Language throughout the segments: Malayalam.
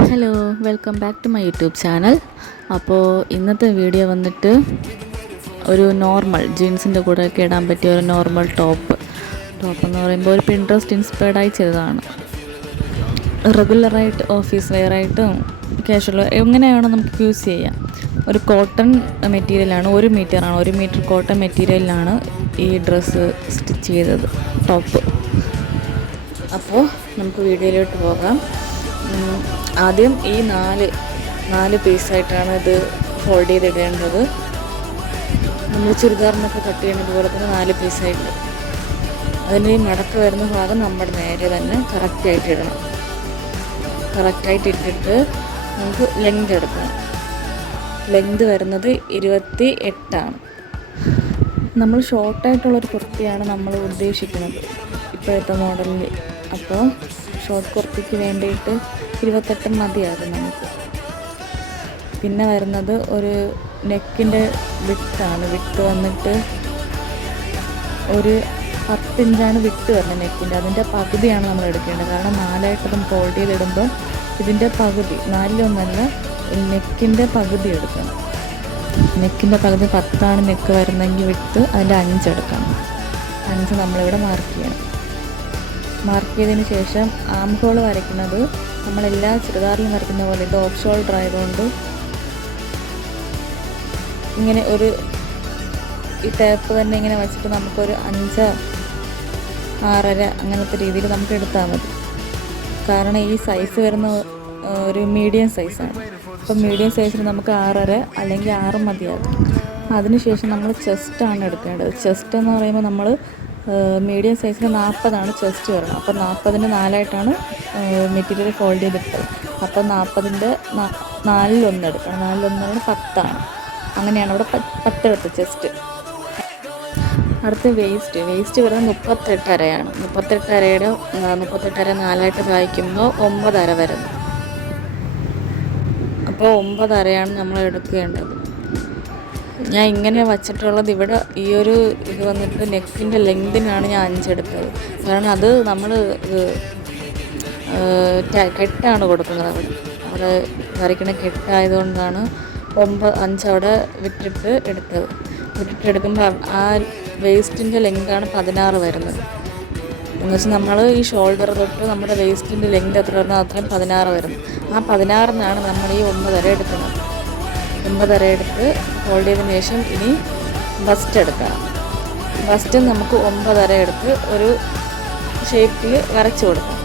Hello, welcome back to my YouTube channel. അപ്പോൾ ഇന്നത്തെ വീഡിയോ വന്നിട്ട് ഒരു നോർമൽ ജീൻസിൻ്റെ കൂടെയൊക്കെ ഇടാൻ പറ്റിയ ഒരു നോർമൽ ടോപ്പ് എന്ന് പറയുമ്പോൾ ഒരു പിൻട്രസ്റ്റ് ഇൻസ്പയർഡായി ചെയ്തതാണ്. റെഗുലറായിട്ട് ഓഫീസ് വെയറായിട്ടും കാഷ്വൽ എങ്ങനെയാണോ നമുക്ക് യൂസ് ചെയ്യാം. ഒരു കോട്ടൺ മെറ്റീരിയലാണ്, 1 മീറ്റർ കോട്ടൺ മെറ്റീരിയലിലാണ് ഈ ഡ്രസ്സ് സ്റ്റിച്ച് ചെയ്തത്, ടോപ്പ്. അപ്പോൾ നമുക്ക് വീഡിയോയിലോട്ട് പോകാം. ആദ്യം ഈ നാല് പീസായിട്ടാണ് ഇത് ഫോൾഡ് ചെയ്തിടേണ്ടത്. നമ്മൾ ചുരിദാറിനൊക്കെ കട്ട് ചെയ്യുന്നത് പോലെ തന്നെ 4 പീസായിട്ട്. അതിന് ഈ മടക്ക് വരുന്ന ഭാഗം നമ്മുടെ നേരെ തന്നെ കറക്റ്റായിട്ട് ഇടണം. കറക്റ്റായിട്ട് ഇട്ടിട്ട് നമുക്ക് ലെങ്ത് എടുക്കണം. ലെങ്ത് വരുന്നത് 28 ആണ്. നമ്മൾ ഷോർട്ടായിട്ടുള്ളൊരു കുർത്തിയാണ് നമ്മൾ ഉദ്ദേശിക്കുന്നത് ഇപ്പോഴത്തെ മോഡലിൽ. അപ്പോൾ ഷോർട്ട് കുർത്തിക്ക് വേണ്ടിയിട്ട് 28 മതിയാകും നമുക്ക്. പിന്നെ വരുന്നത് ഒരു നെക്കിൻ്റെ വിട്ടാണ്. വിട്ട് വന്നിട്ട് ഒരു 10 ഇഞ്ചാണ് വിട്ട് വരുന്നത് നെക്കിൻ്റെ. അതിൻ്റെ പകുതിയാണ് നമ്മൾ എടുക്കേണ്ടത്. കാരണം 4ആയിട്ട് നമ്മൾ ഫോൾഡ് ചെയ്തിടുമ്പോൾ ഇതിൻ്റെ പകുതി, 4-1 നെക്കിൻ്റെ പകുതി എടുക്കണം. നെക്കിൻ്റെ പകുതി 10 നെക്ക് വരുന്നെങ്കിൽ വിട്ട് അതിൻ്റെ 5 എടുക്കണം. 5 നമ്മളിവിടെ മാർക്ക് ചെയ്യണം. മാർക്ക് ചെയ്തതിന് ശേഷം ആം ഹോൾ വരയ്ക്കുന്നത് നമ്മളെല്ലാ ചുരിദാറിലും വരയ്ക്കുന്ന പോലെ ഇത് ഓഫ് ഷോൾഡർ ആയതുകൊണ്ട് ഇങ്ങനെ ഒരു ഈ ടേപ്പ് തന്നെ ഇങ്ങനെ വെച്ചിട്ട് നമുക്കൊരു 5, 6.5 അങ്ങനത്തെ രീതിയിൽ നമുക്ക് എടുത്താൽ മതി. കാരണം ഈ സൈസ് വരുന്ന ഒരു മീഡിയം സൈസാണ്. അപ്പം മീഡിയം സൈസിൽ നമുക്ക് 6.5 അല്ലെങ്കിൽ 6 മതിയാകും. അതിനുശേഷം നമ്മൾ ചെസ്റ്റാണ് എടുക്കേണ്ടത്. ചെസ്റ്റ് എന്ന് പറയുമ്പോൾ നമ്മൾ മീഡിയം സൈസിന് 40 ചെസ്റ്റ് വരണം. അപ്പോൾ 40-ന് 4ആയിട്ടാണ് മെറ്റീരിയൽ ഫോൾഡ് ചെയ്തിട്ടത്. അപ്പോൾ 40-ന്റെ 4-1 എടുക്കണം. 4-1 10 ആണ്. അങ്ങനെയാണ് ഇവിടെ 10 എടുത്ത് ചെസ്റ്റ്. അടുത്ത വേസ്റ്റ് വരുന്നത് 38.5 38.5-യുടെ 38.5 4ആയിട്ട് വായിക്കുമ്പോൾ 9.5 വരുന്നു. അപ്പോൾ 9.5 നമ്മൾ എടുക്കേണ്ടത്. ഞാൻ ഇങ്ങനെ വച്ചിട്ടുള്ളത് ഇവിടെ ഈ ഒരു ഇത് വന്നിട്ട് നെക്കിൻ്റെ ലെങ്തിനാണ് ഞാൻ 5 എടുത്തത്. കാരണം അത് നമ്മൾ കെട്ടാണ് കൊടുക്കുന്നത്. അവിടെ വരയ്ക്കുന്ന കെട്ടായതുകൊണ്ടാണ് 5 അവിടെ വിട്ടിട്ട് എടുക്കുമ്പോൾ ആ വേസ്റ്റിൻ്റെ ലെങ്താണ് 16 വരുന്നത്. എന്ന് വെച്ചാൽ നമ്മൾ ഈ ഷോൾഡർ തൊട്ട് നമ്മുടെ വേസ്റ്റിൻ്റെ ലെങ്ത് എത്ര വരുന്നത് അത്രയും 16 വരുന്നു. ആ 16-നാണ് നമ്മൾ ഈ 9.5 എടുക്കുന്നത്. 9.5 എടുത്ത് ഫോൾഡ് ചെയ്തതിന് ശേഷം ഇനി ബസ്റ്റ് എടുക്കണം. ബസ്റ്റ് നമുക്ക് 9.5 എടുത്ത് ഒരു ഷേപ്പിൽ വരച്ച് കൊടുക്കണം.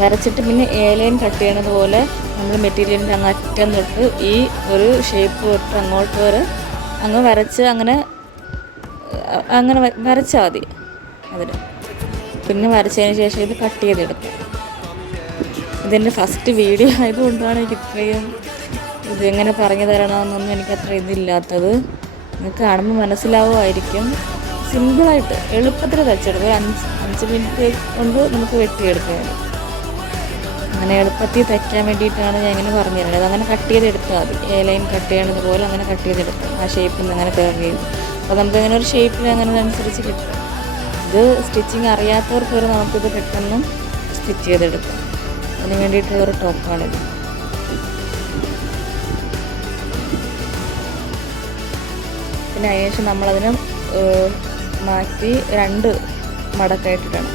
വരച്ചിട്ട് പിന്നെ ലൈൻ കട്ട് ചെയ്യണത് പോലെ നമ്മൾ മെറ്റീരിയലിൻ്റെ അങ്ങ് അറ്റം തൊട്ട് ഈ ഒരു ഷേപ്പ് തൊട്ട് അങ്ങോട്ട് വരെ അങ്ങ് വരച്ച് അങ്ങനെ വരച്ചാൽ മതി. അതിന് പിന്നെ വരച്ചതിന് ശേഷം ഇത് കട്ട് ചെയ്തെടുക്കും. ഇതെൻ്റെ ഫസ്റ്റ് വീഡിയോ ആയതുകൊണ്ടാണ് എനിക്ക് ഇത്രയും ഇതെങ്ങനെ പറഞ്ഞു തരണമെന്നൊന്നും എനിക്കത്ര ഇതില്ലാത്തത്. നിങ്ങൾക്ക് കാണുമ്പോൾ മനസ്സിലാവുമായിരിക്കും. സിമ്പിളായിട്ട് എളുപ്പത്തിൽ തയ്ച്ചെടുക്കുക. 5 മിനിറ്റ് കൊണ്ട് നമുക്ക് വെട്ടിയെടുക്കുകയാണ്. അങ്ങനെ എളുപ്പത്തിൽ തയ്ക്കാൻ വേണ്ടിയിട്ടാണ് ഞാൻ ഇങ്ങനെ പറഞ്ഞു തരുന്നത്. അങ്ങനെ കട്ട് ചെയ്തെടുത്താൽ മതി. ലൈൻ കട്ട് ചെയ്യണത് പോലെ അങ്ങനെ കട്ട് ചെയ്തെടുക്കും. ആ ഷേപ്പിൽ നിന്ന് അങ്ങനെ കയറി ചെയ്യും. അപ്പോൾ നമുക്കങ്ങനെ ഒരു ഷേപ്പിൽ അങ്ങനെ അനുസരിച്ച് കിട്ടും. ഇത് സ്റ്റിച്ചിങ് അറിയാത്തവർക്ക് വരെ നമുക്കിത് പെട്ടെന്ന് സ്റ്റിച്ച് ചെയ്തെടുക്കാം. അതിന് വേണ്ടിയിട്ടുള്ളൊരു ടോപ്പാണിത്. പിന്നെ അതിനുശേഷം നമ്മളതിന് മാറ്റി 2 മടക്കായിട്ടിടണം.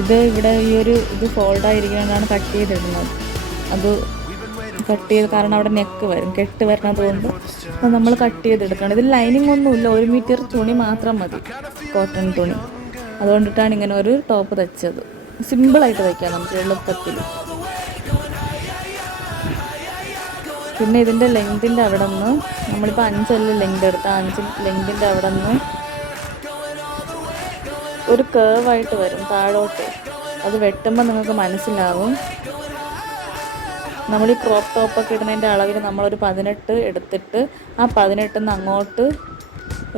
ഇത് ഇവിടെ ഈ ഒരു ഇത് ഫോൾഡായിരിക്കുന്നതാണ് കട്ട് ചെയ്തിടുന്നത്. അത് കട്ട് ചെയ്ത് കാരണം അവിടെ നെക്ക് വരും, കെട്ട് വരണം തോന്നുന്നു. അപ്പോൾ നമ്മൾ കട്ട് ചെയ്തെടുക്കണം. ഇതിൽ ലൈനിങ് ഒന്നുമില്ല, 1 മീറ്റർ തുണി മാത്രം മതി, കോട്ടൺ തുണി. അതുകൊണ്ടിട്ടാണ് ഇങ്ങനെ ഒരു ടോപ്പ് തയ്ച്ചത്. സിമ്പിളായിട്ട് തയ്ക്കാം നമുക്ക് എളുപ്പത്തിൽ. പിന്നെ ഇതിൻ്റെ ലെങ്തിൻ്റെ അവിടെ നിന്ന് നമ്മളിപ്പോൾ 5 ലെങ്ത് എടുത്ത 5 ലെങ്തിൻ്റെ അവിടെ നിന്ന് ഒരു കേവായിട്ട് വരും താഴോട്ട്. അത് വെട്ടുമ്പോൾ നിങ്ങൾക്ക് മനസ്സിലാവും. നമ്മൾ ഈ ക്രോപ്പ് ടോപ്പൊക്കെ ഇടുന്നതിൻ്റെ അളവിൽ നമ്മളൊരു 18 എടുത്തിട്ട് ആ 18 അങ്ങോട്ട്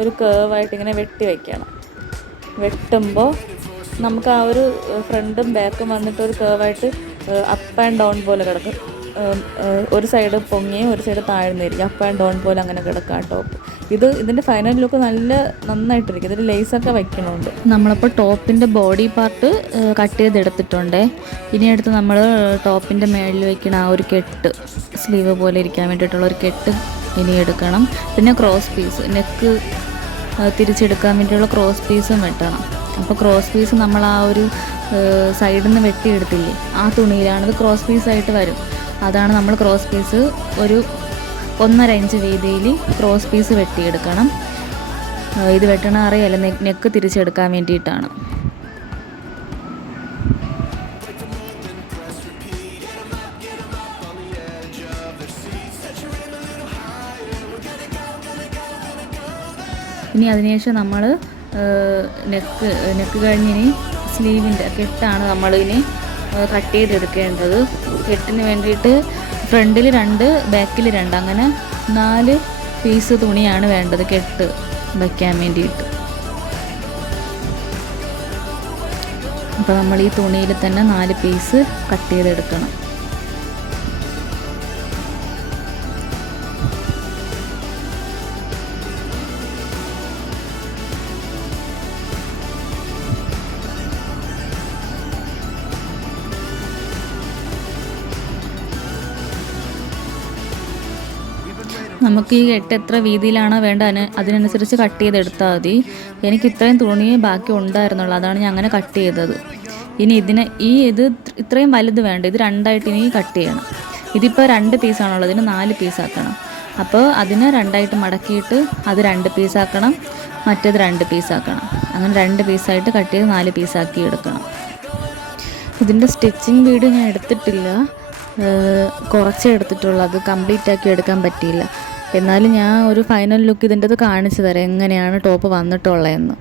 ഒരു കേവായിട്ട് ഇങ്ങനെ വെട്ടി വയ്ക്കണം. വെട്ടുമ്പോൾ നമുക്ക് ആ ഒരു ഫ്രണ്ടും ബാക്കും വന്നിട്ട് ഒരു കേവായിട്ട് അപ്പ് ആൻഡ് ഡൗൺ പോലെ കിടക്കും. ഒരു സൈഡ് പൊങ്ങിയും ഒരു സൈഡ് താഴ്ന്നിരിക്കും, അപ്പ് ആൻഡ് ഡൗൺ പോലെ അങ്ങനെ കിടക്കുക ടോപ്പ്. ഇതിൻ്റെ ഫൈനൽ ലുക്ക് നന്നായിട്ടിരിക്കും. ഇതിൽ ലേസൊക്കെ വയ്ക്കണമുണ്ട്. നമ്മളപ്പോൾ ടോപ്പിൻ്റെ ബോഡി പാർട്ട് കട്ട് ചെയ്തെടുത്തിട്ടുണ്ട്. ഇനി അടുത്ത് നമ്മൾ ടോപ്പിൻ്റെ മേളിൽ വയ്ക്കുന്ന ആ ഒരു കെട്ട്, സ്ലീവ് പോലെ ഇരിക്കാൻ വേണ്ടിയിട്ടുള്ള ഒരു കെട്ട് ഇനി എടുക്കണം. പിന്നെ ക്രോസ് പീസ്, നെക്ക് തിരിച്ചെടുക്കാൻ വേണ്ടിയുള്ള ക്രോസ് പീസും വെട്ടണം. അപ്പോൾ ക്രോസ് പീസ് നമ്മൾ ആ ഒരു സൈഡിൽ നിന്ന് വെട്ടിയെടുത്തില്ലേ, ആ തുണിയിലാണത് ക്രോസ് പീസായിട്ട് വരും. അതാണ് നമ്മൾ ക്രോസ് പീസ് ഒരു 1.5 ഇഞ്ച് വീതിയിൽ ക്രോസ് പീസ് വെട്ടിയെടുക്കണം. ഇത് വെട്ടണ അറിയാലോ, നെക്ക് തിരിച്ചെടുക്കാൻ വേണ്ടിയിട്ടാണ്. ഇനി അതിനുശേഷം നമ്മൾ നെക്ക് കഴിഞ്ഞിനി സ്ലീവിൻ്റെ കെട്ടാണ് നമ്മളിനി കട്ട് ചെയ്തെടുക്കേണ്ടത്. കെട്ടിന് വേണ്ടിയിട്ട് ഫ്രണ്ടിൽ 2 ബാക്കിൽ 2 അങ്ങനെ 4 പീസ് തുണിയാണ് വേണ്ടത് കെട്ട് വയ്ക്കാൻ വേണ്ടിയിട്ട്. അപ്പോൾ നമ്മൾ ഈ തുണിയിൽ തന്നെ 4 പീസ് കട്ട് ചെയ്തെടുക്കണം. നമുക്ക് ഈ കെട്ട് എത്ര വീതിയിലാണോ വേണ്ടത് അതിനനുസരിച്ച് കട്ട് ചെയ്തെടുത്താൽ മതി. എനിക്ക് ഇത്രയും തുണിയേ ബാക്കി ഉണ്ടായിരുന്നുള്ളൂ, അതാണ് ഞാൻ അങ്ങനെ കട്ട് ചെയ്തത്. ഇനി ഇത് ഇത്രയും വലുത് വേണ്ട, ഇത് 2ആയിട്ട് ഇനി കട്ട് ചെയ്യണം. ഇതിപ്പോൾ 2 പീസാണുള്ളത്, ഇതിന് 4 പീസാക്കണം. അപ്പോൾ അതിന് 2ആയിട്ട് മടക്കിയിട്ട് അത് 2 പീസാക്കണം, മറ്റേത് 2 പീസാക്കണം. അങ്ങനെ 2 പീസായിട്ട് കട്ട് ചെയ്ത് 4 പീസാക്കി എടുക്കണം. ഇതിൻ്റെ സ്റ്റിച്ചിങ് വീഡിയോ ഞാൻ എടുത്തിട്ടില്ല, കുറച്ചേ എടുത്തിട്ടുള്ളൂ, അത് കംപ്ലീറ്റ് ആക്കി എടുക്കാൻ പറ്റിയില്ല. എന്നാലും ഞാൻ ഒരു ഫൈനൽ ലുക്ക് ഇതിൻ്റെത് കാണിച്ചു തരാം, എങ്ങനെയാണ് ടോപ്പ് വന്നിട്ടുള്ളതെന്ന്.